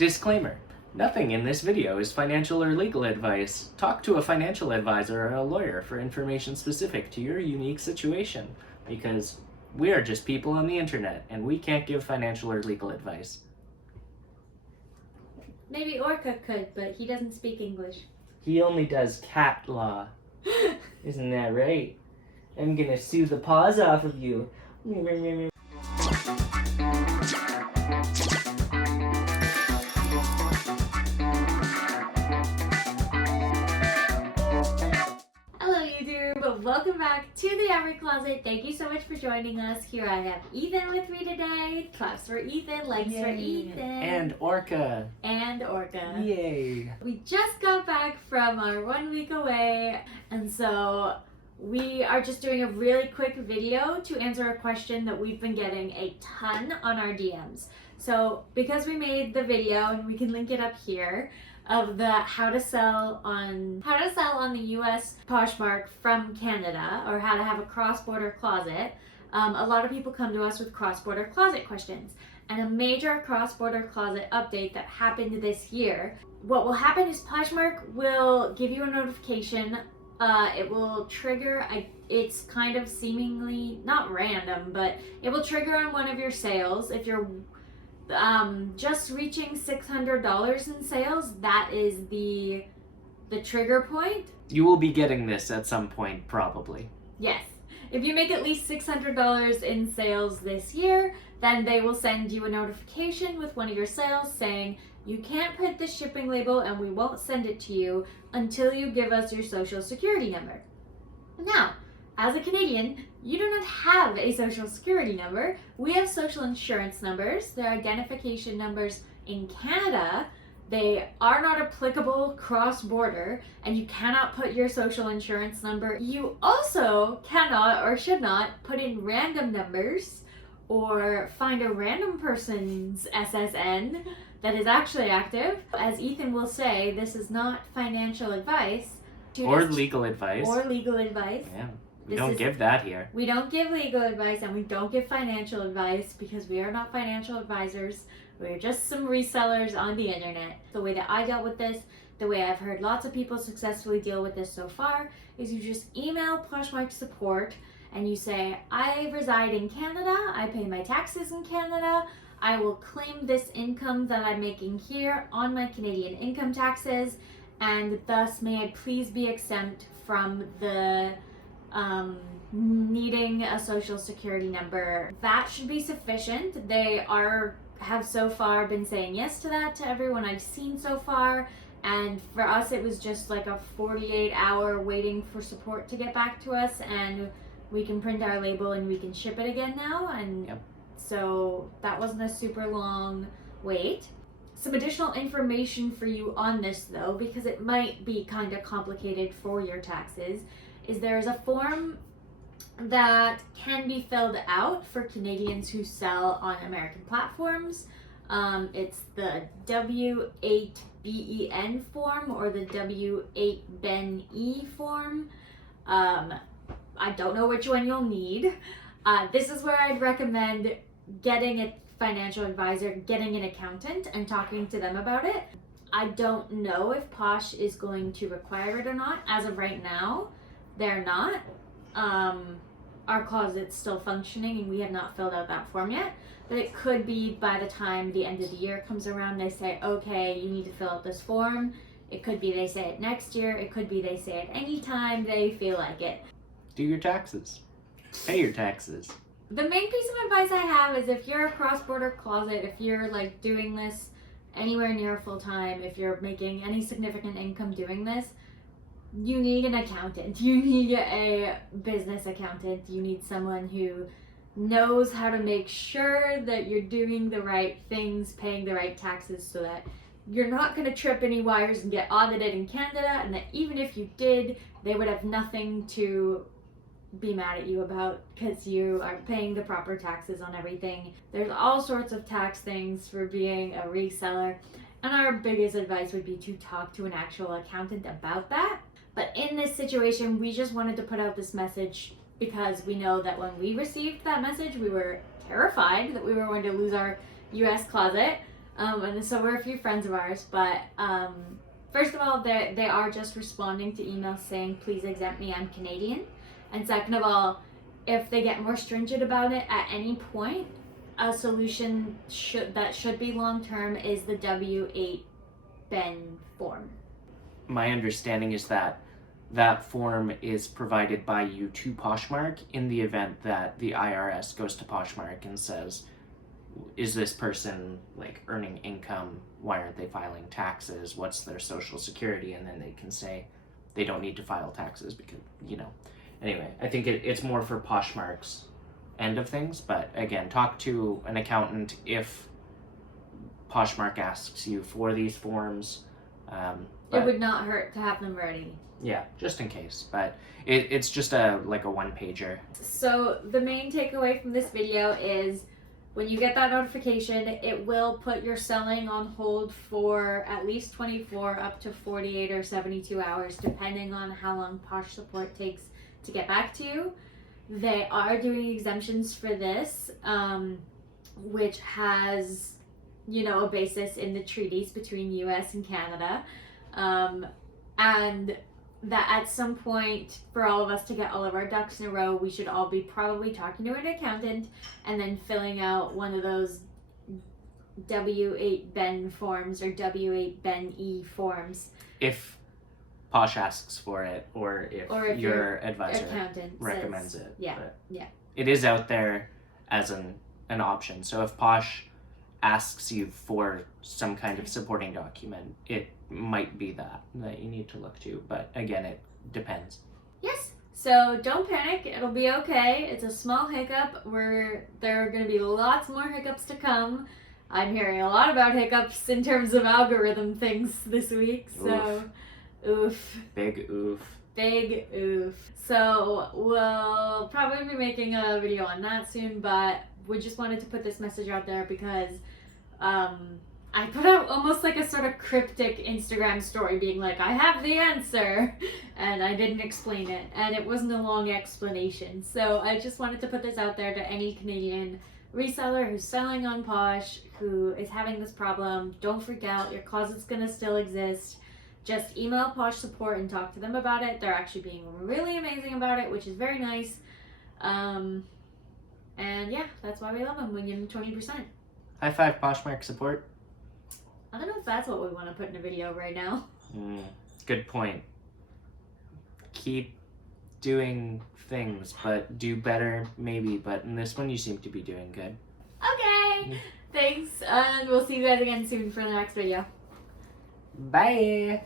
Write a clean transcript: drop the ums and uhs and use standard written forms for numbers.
Disclaimer. Nothing in this video is financial or legal advice. Talk to a financial advisor or a lawyer for information specific to your unique situation, because we are just people on the internet and we can't give financial or legal advice. Maybe Orca could, but he doesn't speak English. He only does cat law. Isn't that right? I'm gonna sue the paws off of you. Hello YouTube, welcome back to the Every Closet. Thank you so much for joining us. Here I have Ethan with me today. Claps for Ethan, likes for Ethan. And Orca. And Orca. Yay. We just got back from our 1 week away, and so we are just doing a really quick video to answer a question that we've been getting a ton on our DMs. So because we made the video, and we can link it up here, of the how to sell on the US Poshmark from Canada, or how to have a cross-border closet, a lot of people come to us with cross-border closet questions. And a major cross-border closet update that happened this year, what will happen is Poshmark will give you a notification. It will trigger, it's kind of seemingly not random, but it will trigger on one of your sales. If you're just reaching $600 in sales, that is the trigger point. You will be getting this at some point, probably. Yes. If you make at least $600 in sales this year, then they will send you a notification with one of your sales saying, you can't put the shipping label and we won't send it to you until you give us your social security number. Now, as a Canadian, you do not have a social security number. We have social insurance numbers. They're identification numbers in Canada. They are not applicable cross-border, and you cannot put your social insurance number. You also cannot or should not put in random numbers or find a random person's SSN that is actually active. As Ethan will say, this is not financial advice. Or legal advice. Or legal advice. Yeah. We don't give that here. We don't give legal advice, and we don't give financial advice because we are not financial advisors. We're just some resellers on the internet. The way that I dealt with this, the way I've heard lots of people successfully deal with this so far, is you just email Poshmark support and you say, I reside in Canada, I pay my taxes in Canada, I will claim this income that I'm making here on my Canadian income taxes, and thus may I please be exempt from the needing a social security number. That should be sufficient. They have so far been saying yes to that to everyone I've seen so far, and for us it was just like a 48-hour waiting for support to get back to us, and we can print our label and we can ship it again now. And yep. So that wasn't a super long wait. Some additional information for you on this though, because it might be kind of complicated for your taxes, is there's a form that can be filled out for Canadians who sell on American platforms. It's the W8BEN form or the W8BEN-E form. I don't know which one you'll need. This is where I'd recommend getting a financial advisor, getting an accountant, and talking to them about it. I don't know if Posh is going to require it or not. As of right now, they're not. Our closet's still functioning and we have not filled out that form yet, but it could be by the time the end of the year comes around, they say, okay, you need to fill out this form. It could be they say it next year. It could be they say it anytime they feel like it. Do your taxes. Pay your taxes. The main piece of advice I have is if you're a cross-border closet, if you're like doing this anywhere near full-time, if you're making any significant income doing this, you need an accountant. You need a business accountant. You need someone who knows how to make sure that you're doing the right things, paying the right taxes, so that you're not going to trip any wires and get audited in Canada, and that even if you did, they would have nothing to be mad at you about because you are paying the proper taxes on everything. There's all sorts of tax things for being a reseller, and our biggest advice would be to talk to an actual accountant about that. But in this situation, we just wanted to put out this message because we know that when we received that message, we were terrified that we were going to lose our US closet. And so we're a few friends of ours, but first of all, they are just responding to emails saying, please exempt me, I'm Canadian. And second of all, if they get more stringent about it at any point, a solution that should be long-term is the W-8 Ben form. My understanding is that that form is provided by you to Poshmark in the event that the IRS goes to Poshmark and says, is this person like earning income? Why aren't they filing taxes? What's their social security? And then they can say they don't need to file taxes because, you know. Anyway, I think it's more for Poshmark's end of things, but again, talk to an accountant if Poshmark asks you for these forms. It would not hurt to have them ready. Yeah, just in case, but it's just a one-pager. So the main takeaway from this video is when you get that notification, it will put your selling on hold for at least 24 up to 48 or 72 hours, depending on how long Posh support takes to get back to you. They are doing exemptions for this, which has, you know, a basis in the treaties between US and Canada. And that at some point, for all of us to get all of our ducks in a row, we should all be probably talking to an accountant and then filling out one of those W-8 Ben forms or W-8 Ben E forms. If Posh asks for it, or if your advisor recommends it. Yeah, but yeah. It is out there as an option. So if Posh asks you for some kind of supporting document, it might be that you need to look to. But again, it depends. Yes. So don't panic. It'll be okay. It's a small hiccup. There are going to be lots more hiccups to come. I'm hearing a lot about hiccups in terms of algorithm things this week. So, oof. Big oof. Big oof. So we'll probably be making a video on that soon, but we just wanted to put this message out there because I put out almost like a sort of cryptic Instagram story being like, I have the answer, and I didn't explain it, and it wasn't a long explanation. So I just wanted to put this out there to any Canadian reseller who's selling on Posh, who is having this problem. Don't freak out, your closet's gonna still exist. Just email Posh support and talk to them about it. They're actually being really amazing about it, which is very nice. And yeah, that's why we love them. We give them 20%. High five, Poshmark support. I don't know if that's what we want to put in a video right now. Good point. Keep doing things, but do better maybe. But in this one, you seem to be doing good. Okay, thanks, and we'll see you guys again soon for the next video. Bye.